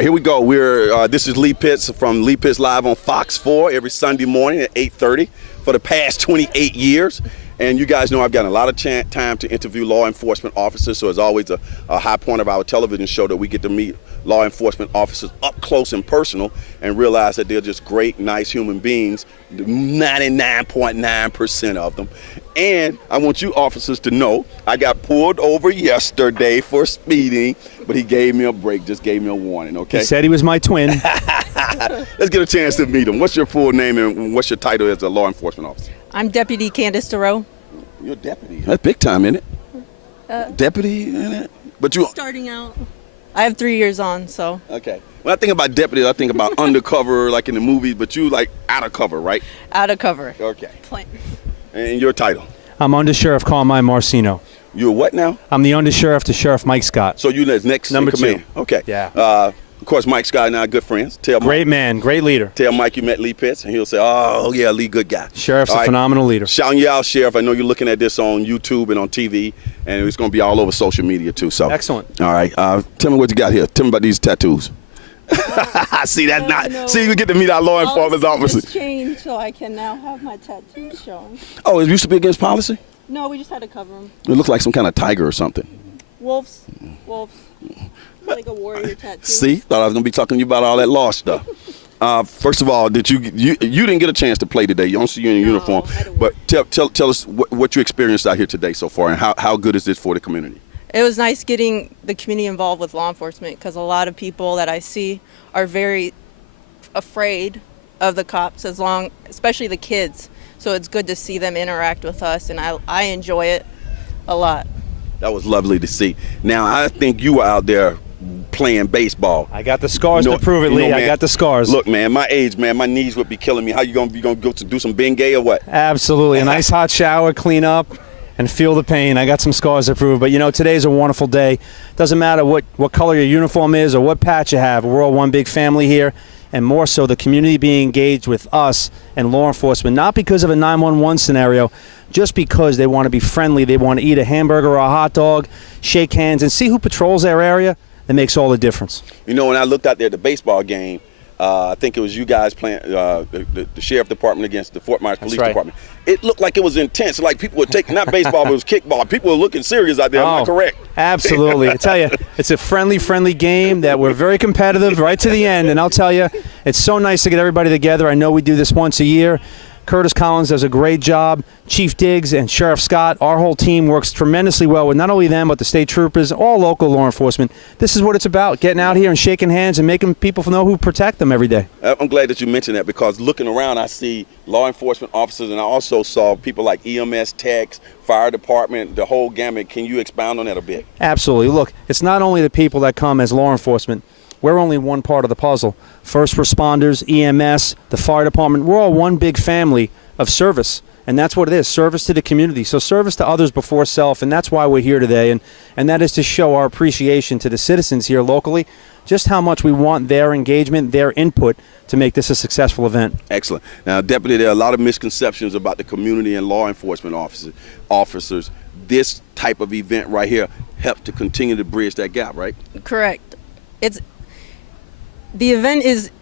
Here we go. This is Lee Pitts from Lee Pitts Live on Fox 4 every Sunday morning at 8:30 for the past 28 years. And you guys know I've gotten a lot of time to interview law enforcement officers, so it's always a high point of our television show that we get to meet law enforcement officers up close and personal and realize that they're just great, nice human beings, 99.9% of them. And I want you officers to know I got pulled over yesterday for speeding, but he gave me a break, just gave me a warning, okay? He said he was my twin. Let's get a chance to meet him. What's your full name and what's your title as a law enforcement officer? I'm Deputy Candis Derow. You're a deputy. That's big time, isn't it? Deputy, isn't it? But you starting out. I have 3 years on, so. Okay. When I think about deputy, I think about undercover, like in the movies, but you like out of cover, right? Out of cover. Okay. And your title? I'm Undersheriff Carmine Marceno. You're what now? I'm the Undersheriff to Sheriff Mike Scott. So you're next Number in command. 2. Okay. Yeah. Of course, Mike Scott and I are good friends. Great man, great leader. Tell Mike you met Lee Pitts, and he'll say, oh, yeah, Lee, good guy. Sheriff's a phenomenal leader. Shouting you out, Sheriff. I know you're looking at this on YouTube and on TV, and it's going to be all over social media, too. So excellent. All right. Tell me what you got here. Tell me about these tattoos. See, that's not. No. See, we get to meet our law enforcement officers. It's changed, so I can now have my tattoos shown. Oh, it used to be against policy? No, we just had to cover them. It looked like some kind of tiger or something. Wolves. Like a warrior tattoo. See, thought I was gonna be talking to you about all that law stuff. First of all, you didn't get a chance to play today. You don't see you in uniform. But tell us what you experienced out here today so far, and how good is this for the community? It was nice getting the community involved with law enforcement because a lot of people that I see are very afraid of the cops, especially the kids. So it's good to see them interact with us, and I enjoy it a lot. That was lovely to see. Now, I think you were out there playing baseball. I got the scars to prove it, Lee. I got the scars. Look, man, my age, man, my knees would be killing me. How you gonna go to do some Bengay or what? Absolutely. A nice hot shower, clean up, and feel the pain. I got some scars to prove. But, you know, today's a wonderful day. Doesn't matter what color your uniform is or what patch you have. We're all one big family here. And more so, the community being engaged with us and law enforcement, not because of a 911 scenario, just because they want to be friendly. They want to eat a hamburger or a hot dog, shake hands, and see who patrols their area. That makes all the difference. You know, when I looked out there at the baseball game, I think it was you guys playing the sheriff department against the Fort Myers Police Department. It looked like it was intense. Like people were taking, not baseball, but it was kickball. People were looking serious out there. Am I correct? Absolutely. I tell you, it's a friendly game that we're very competitive right to the end. And I'll tell you, it's so nice to get everybody together. I know we do this once a year. Curtis Collins does a great job. Chief Diggs and Sheriff Scott, our whole team works tremendously well with not only them, but the state troopers, all local law enforcement. This is what it's about, getting out here and shaking hands and making people know who protect them every day. I'm glad that you mentioned that because looking around, I see law enforcement officers, and I also saw people like EMS techs, fire department, the whole gamut. Can you expound on that a bit? Absolutely. Look, it's not only the people that come as law enforcement. We're only one part of the puzzle. First responders, EMS, the fire department, we're all one big family of service. And that's what it is, service to the community. So service to others before self, and that's why we're here today. And that is to show our appreciation to the citizens here locally, just how much we want their engagement, their input to make this a successful event. Excellent. Now, Deputy, there are a lot of misconceptions about the community and law enforcement officers. This type of event right here helps to continue to bridge that gap, right? Correct. The event is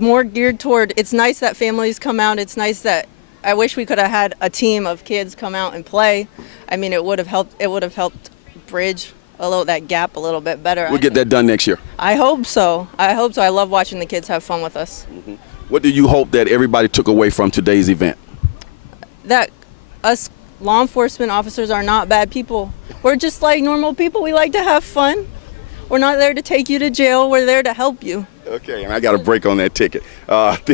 more geared toward, it's nice that families come out. It's nice that, I wish we could have had a team of kids come out and play. I mean, it would have helped bridge that gap a little bit better. We'll get that done next year. I hope so. I love watching the kids have fun with us. Mm-hmm. What do you hope that everybody took away from today's event? That us law enforcement officers are not bad people. We're just like normal people. We like to have fun. We're not there to take you to jail. We're there to help you. Okay, and I got a break on that ticket. What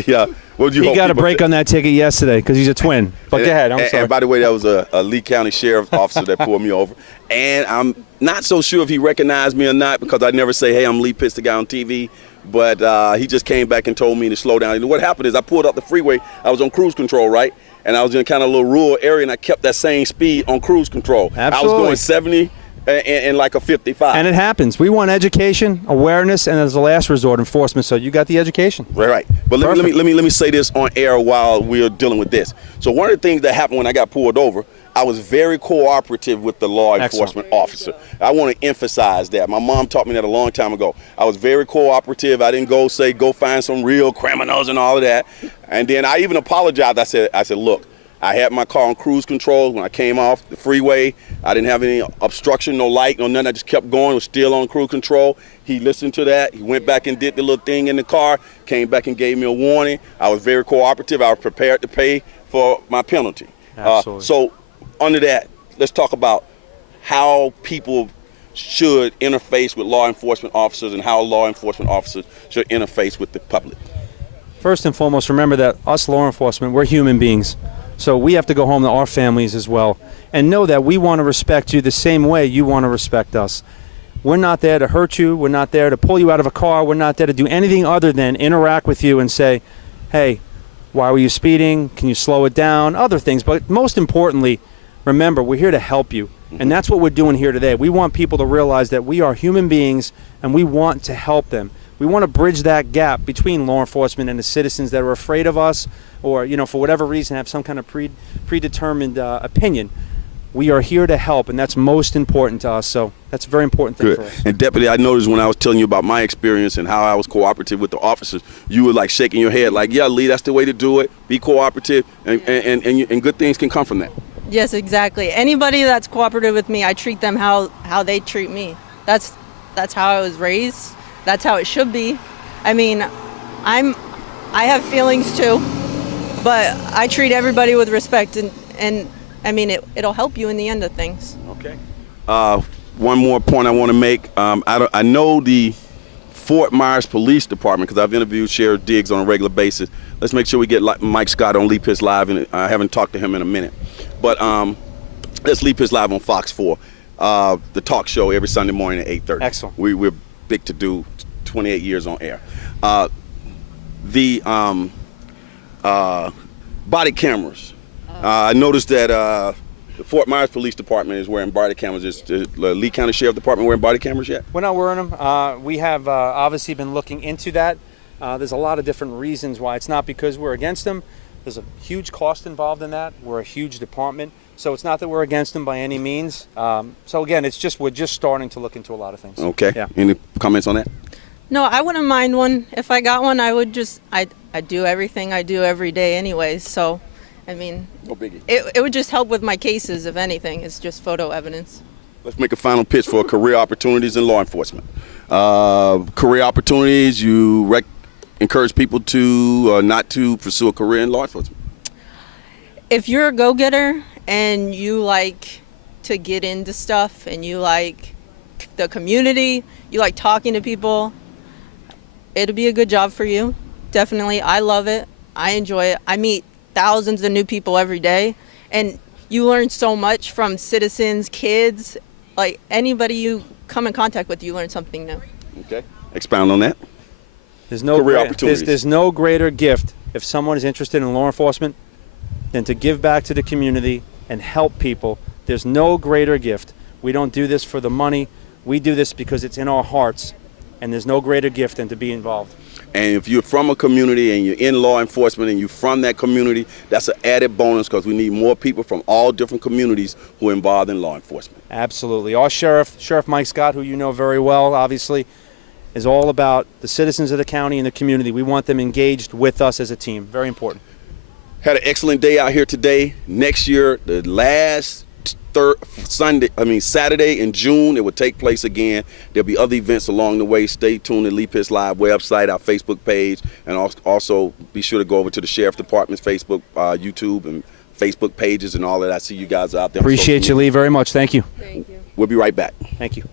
would you He hope got a break on that ticket yesterday because he's a twin. But go ahead, I'm sorry. And by the way, that was a Lee County Sheriff officer that pulled me over. And I'm not so sure if he recognized me or not because I never say, hey, I'm Lee Pitts, the guy on TV. But he just came back and told me to slow down. And what happened is I pulled up the freeway. I was on cruise control, right? And I was in kind of a little rural area, and I kept that same speed on cruise control. Absolutely. I was going 70 and like a 55. And it happens. We want education, awareness, and as a last resort, enforcement. So you got the education. Right. But let me say this on air while we're dealing with this. So one of the things that happened when I got pulled over, I was very cooperative with the law Excellent. enforcement officer. I want to emphasize that. My mom taught me that a long time ago. I was very cooperative. I didn't go find some real criminals and all of that. And then I even apologized. I said, look, I had my car on cruise control when I came off the freeway. I didn't have any obstruction, no light, no nothing. I just kept going, was still on cruise control. He listened to that. He went back and did the little thing in the car, came back and gave me a warning. I was very cooperative. I was prepared to pay for my penalty. Absolutely. So under that, let's talk about how people should interface with law enforcement officers and how law enforcement officers should interface with the public. First and foremost, remember that us law enforcement, we're human beings. So we have to go home to our families as well and know that we want to respect you the same way you want to respect us. We're not there to hurt you. We're not there to pull you out of a car. We're not there to do anything other than interact with you and say, hey, why were you speeding? Can you slow it down? Other things. But most importantly, remember, we're here to help you. And that's what we're doing here today. We want people to realize that we are human beings and we want to help them. We want to bridge that gap between law enforcement and the citizens that are afraid of us or, you know, for whatever reason have some kind of predetermined opinion. We are here to help, and that's most important to us. So that's a very important thing Good. for us. And Deputy, I noticed when I was telling you about my experience and how I was cooperative with the officers, you were like shaking your head like, yeah, Lee, that's the way to do it. Be cooperative, and good things can come from that. Yes, exactly. Anybody that's cooperative with me, I treat them how they treat me. That's how I was raised. That's how it should be. I mean, I have feelings too, but I treat everybody with respect, and I mean, it'll help you in the end of things. Okay. One more point I want to make. I know the Fort Myers Police Department because I've interviewed Sheriff Diggs on a regular basis. Let's make sure we get Mike Scott on Lee Pitts Live, and I haven't talked to him in a minute. But let's Lee Pitts Live on Fox 4, the talk show every Sunday morning at 8:30. Excellent. We're big to do, 28 years on air. The body cameras. I noticed that the Fort Myers Police Department is wearing body cameras. Is the Lee County Sheriff Department wearing body cameras yet? We're not wearing them. We have obviously been looking into that. There's a lot of different reasons why. It's not because we're against them. There's a huge cost involved in that. We're a huge department. So it's not that we're against them by any means. So again, we're just starting to look into a lot of things. Okay. Yeah. Any comments on that? No, I wouldn't mind one. If I got one, I would I do everything I do every day anyways. So, I mean, No biggie. it would just help with my cases, if anything. It's just photo evidence. Let's make a final pitch for career opportunities in law enforcement. Career opportunities, you encourage people to not to pursue a career in law enforcement. If you're a go-getter and you like to get into stuff and you like the community, you like talking to people, it'll be a good job for you. Definitely. I love it. I enjoy it. I meet thousands of new people every day, and you learn so much from citizens, kids, like anybody you come in contact with, you learn something new. Okay. Expound on that. There's no Career opportunities. There's no greater gift if someone is interested in law enforcement than to give back to the community and help people. There's no greater gift. We don't do this for the money. We do this because it's in our hearts, and there's no greater gift than to be involved. And if you're from a community and you're in law enforcement and you're from that community, that's an added bonus because we need more people from all different communities who are involved in law enforcement. Absolutely. Our Sheriff Mike Scott, who you know very well, obviously, is all about the citizens of the county and the community. We want them engaged with us as a team. Very important. Had an excellent day out here today. Next year, the last Saturday in June, it will take place again. There'll be other events along the way. Stay tuned to Lee Pitts Live website, our Facebook page, and also be sure to go over to the Sheriff Department's Facebook, YouTube, and Facebook pages and all that. I see you guys out there. Appreciate you, Lee, very much. Thank you. Thank you. We'll be right back. Thank you.